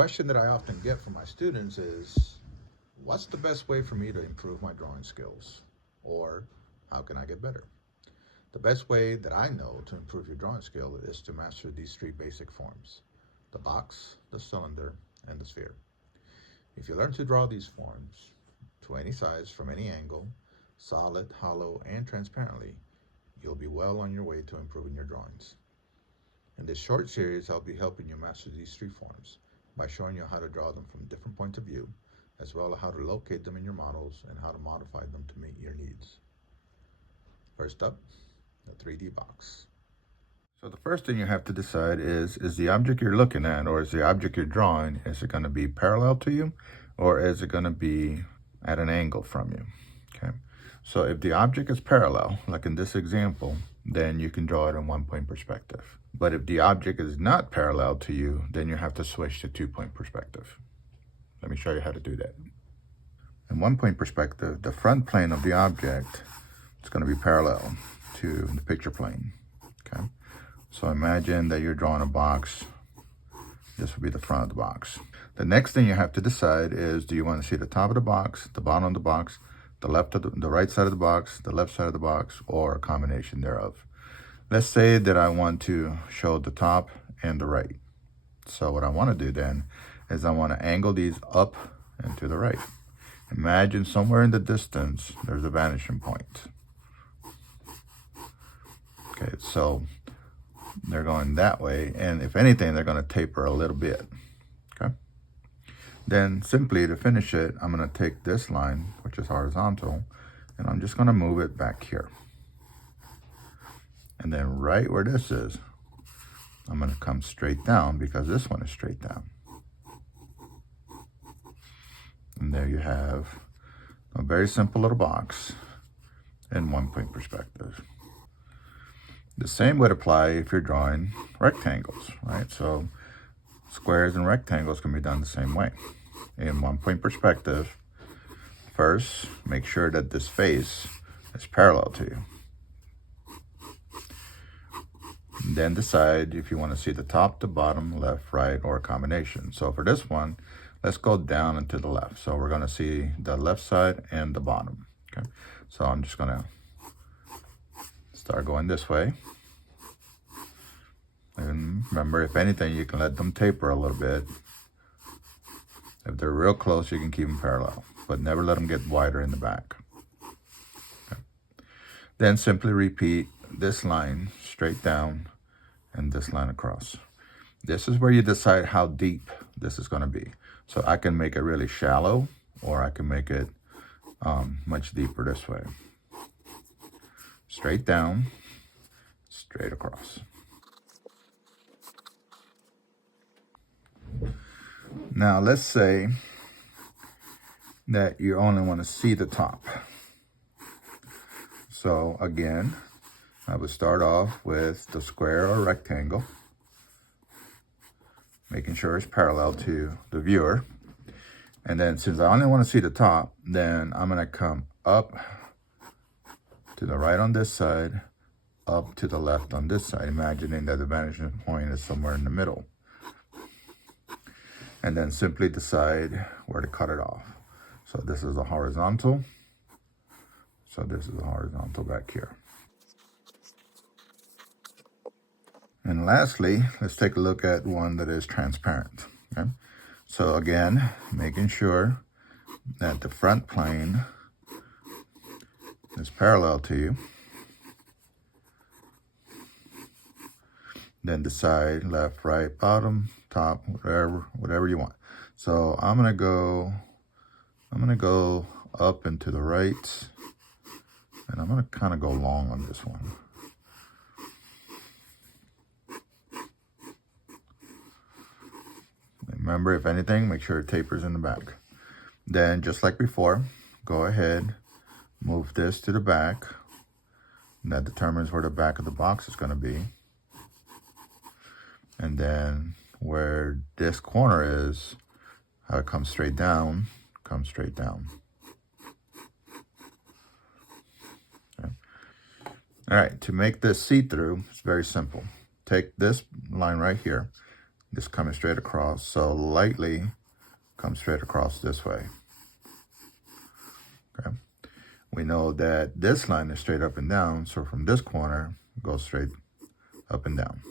question that I often get from my students is, what's the best way for me to improve my drawing skills? Or how can I get better? The best way that I know to improve your drawing skill is to master these three basic forms: the box, the cylinder, and the sphere. If you learn to draw these forms to any size from any angle, solid, hollow, and transparently, you'll be well on your way to improving your drawings. In this short series, I'll be helping you master these three forms by showing you how to draw them from different points of view, as well as how to locate them in your models and how to modify them to meet your needs. First up, the 3D box. So the first thing you have to decide is the object you're looking at, or is the object you're drawing, is it going to be parallel to you, or is it going to be at an angle from you? Okay. So if the object is parallel, like in this example, then you can draw it in 1-point perspective. But if the object is not parallel to you, then you have to switch to 2-point perspective. Let me show you how to do that. In 1-point perspective, the front plane of the object is going to be parallel to the picture plane. Okay. So imagine that you're drawing a box. This would be the front of the box. The next thing you have to decide is, do you want to see the top of the box, the bottom of the box, the right side of the box, the left side of the box, or a combination thereof? Let's say that I want to show the top and the right. So what I want to do then is I want to angle these up and to the right. Imagine somewhere in the distance, there's a vanishing point. Okay, so they're going that way, and if anything, they're going to taper a little bit. Okay. Then simply to finish it, I'm going to take this line, which is horizontal, and I'm just going to move it back here. And then right where this is, I'm going to come straight down because this one is straight down. And there you have a very simple little box in 1-point perspective. The same would apply if you're drawing rectangles, right? So squares and rectangles can be done the same way. In 1-point perspective, first, make sure that this face is parallel to you. Then decide if you want to see the top, the bottom, left, right, or a combination. So for this one, let's go down and to the left. So we're going to see the left side and the bottom. Okay. So I'm just going to start going this way. And remember, if anything, you can let them taper a little bit. If they're real close, you can keep them parallel, but never let them get wider in the back. Okay. Then simply repeat this line straight down and this line across. This is where you decide how deep this is going to be. So I can make it really shallow, or I can make it much deeper this way. Straight down, straight across. Now let's say that you only want to see the top. So again, I would start off with the square or rectangle, making sure it's parallel to the viewer. And then since I only want to see the top, then I'm going to come up to the right on this side, up to the left on this side, imagining that the vanishing point is somewhere in the middle. And then simply decide where to cut it off. So this is a horizontal. So this is a horizontal back here. And lastly, let's take a look at one that is transparent. Okay? So again, making sure that the front plane is parallel to you. Then decide left, right, bottom, top, whatever you want. So I'm gonna go up and to the right, and I'm gonna kind of go long on this one. Remember, if anything, make sure it tapers in the back. Then, just like before, go ahead, move this to the back. And that determines where the back of the box is going to be. And then where this corner is, how it comes straight down, comes straight down. Okay. All right, to make this see-through, it's very simple. Take this line right here, just coming straight across. So lightly come straight across this way. Okay. We know that this line is straight up and down, so from this corner, go straight up and down.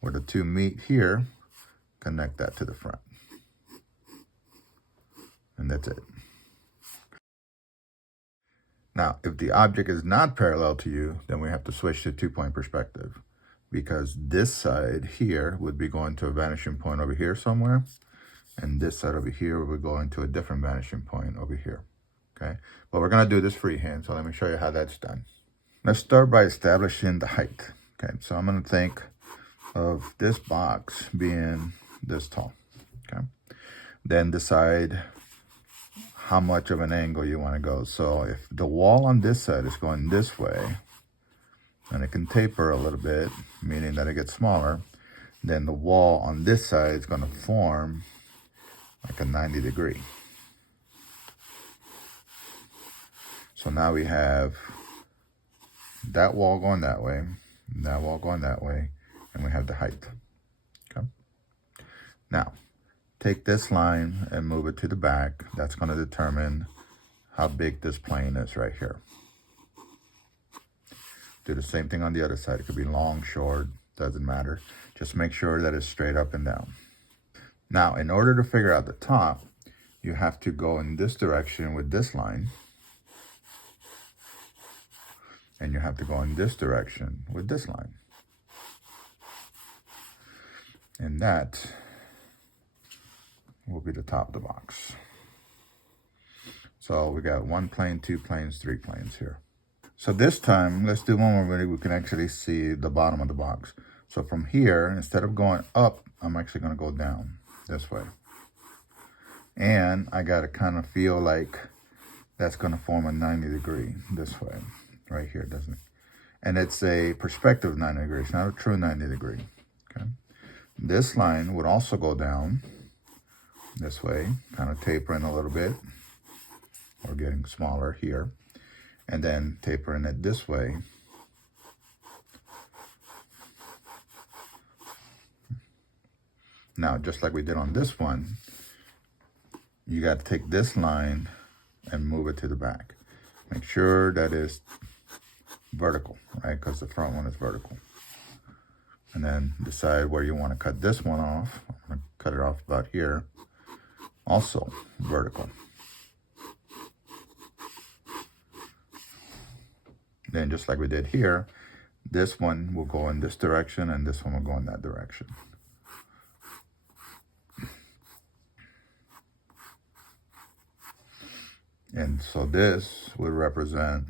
Where the two meet here, connect that to the front. And that's it. Now, if the object is not parallel to you, then we have to switch to two-point perspective, because this side here would be going to a vanishing point over here somewhere, and this side over here would go into a different vanishing point over here, okay? But we're gonna do this freehand, so let me show you how that's done. Let's start by establishing the height, okay? So I'm gonna think of this box being this tall, okay? Then decide how much of an angle you want to go. So if the wall on this side is going this way, and it can taper a little bit, meaning that it gets smaller, then the wall on this side is going to form like a 90 degree. So now we have that wall going that way, that wall going that way, and we have the height. Okay. Now, take this line and move it to the back. That's going to determine how big this plane is right here. Do the same thing on the other side. It could be long, short, doesn't matter. Just make sure that it's straight up and down. Now, in order to figure out the top, you have to go in this direction with this line. And you have to go in this direction with this line. And that will be the top of the box. So we got 1 plane, 2 planes, 3 planes here. So this time, let's do one more where we can actually see the bottom of the box. So from here, instead of going up, I'm actually going to go down this way. And I got to kind of feel like that's going to form a 90 degree this way, right here, doesn't it? And it's a perspective 90 degrees, not a true 90 degree. Okay. This line would also go down this way, kind of tapering a little bit, or getting smaller here, and then tapering it this way. Now, just like we did on this one, you got to take this line and move it to the back. Make sure that is vertical, right? Because the front one is vertical. And then decide where you want to cut this one off. I'm going to cut it off about here. Also vertical. Then just like we did here, this one will go in this direction and this one will go in that direction. And so this would represent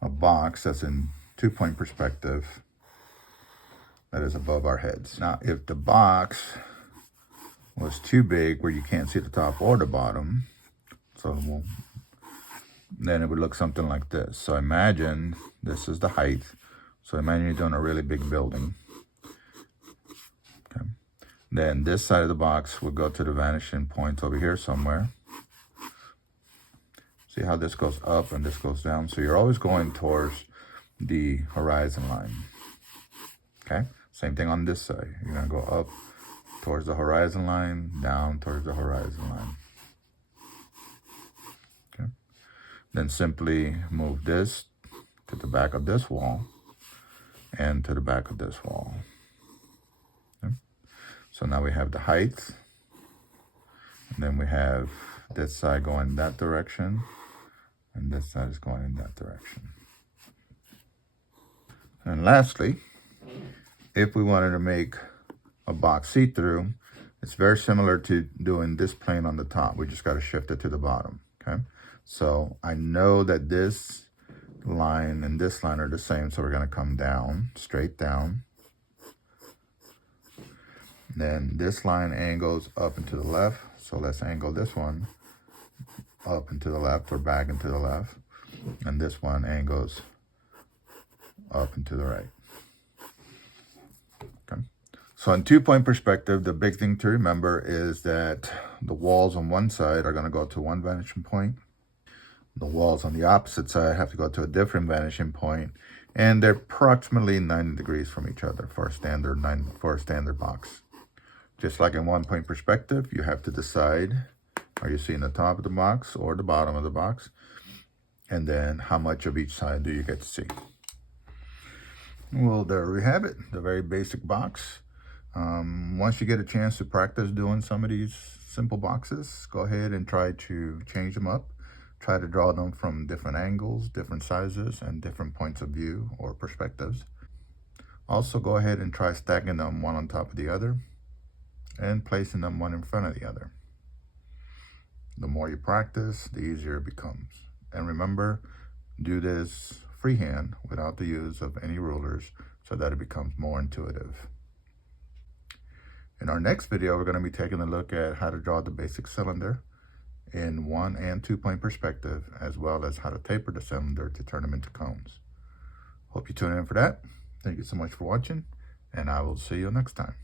a box that's in 2-point perspective that is above our heads. Now, if the box was too big where you can't see the top or the bottom, then it would look something like this. So imagine this is the height. So imagine you're doing a really big building. Okay. Then this side of the box would go to the vanishing point over here somewhere. See how this goes up and this goes down? So you're always going towards the horizon line. Okay? Same thing on this side. You're going to go up towards the horizon line, down towards the horizon line. Okay? Then simply move this to the back of this wall and to the back of this wall. Okay? So now we have the height. And then we have this side going that direction. And this side is going in that direction. And lastly, if we wanted to make a box see-through, it's very similar to doing this plane on the top. We just got to shift it to the bottom, okay? So I know that this line and this line are the same, so we're going to come down, straight down. Then this line angles up and to the left, so let's angle this one up and to the left or back and to the left. And this one angles up and to the right. Okay. So in 2-point perspective, the big thing to remember is that the walls on one side are going to go to one vanishing point. The walls on the opposite side have to go to a different vanishing point. And they're approximately 90 degrees from each other for a standard box. Just like in 1-point perspective, you have to decide, are you seeing the top of the box or the bottom of the box? And then how much of each side do you get to see? Well, there we have it, the very basic box. Once you get a chance to practice doing some of these simple boxes, go ahead and try to change them up. Try to draw them from different angles, different sizes, and different points of view or perspectives. Also, go ahead and try stacking them one on top of the other and placing them one in front of the other. The more you practice, the easier it becomes. And remember, do this freehand without the use of any rulers so that it becomes more intuitive. In our next video, we're going to be taking a look at how to draw the basic cylinder in 1- and 2-point perspective, as well as how to taper the cylinder to turn them into cones. Hope you tune in for that. Thank you so much for watching, and I will see you next time.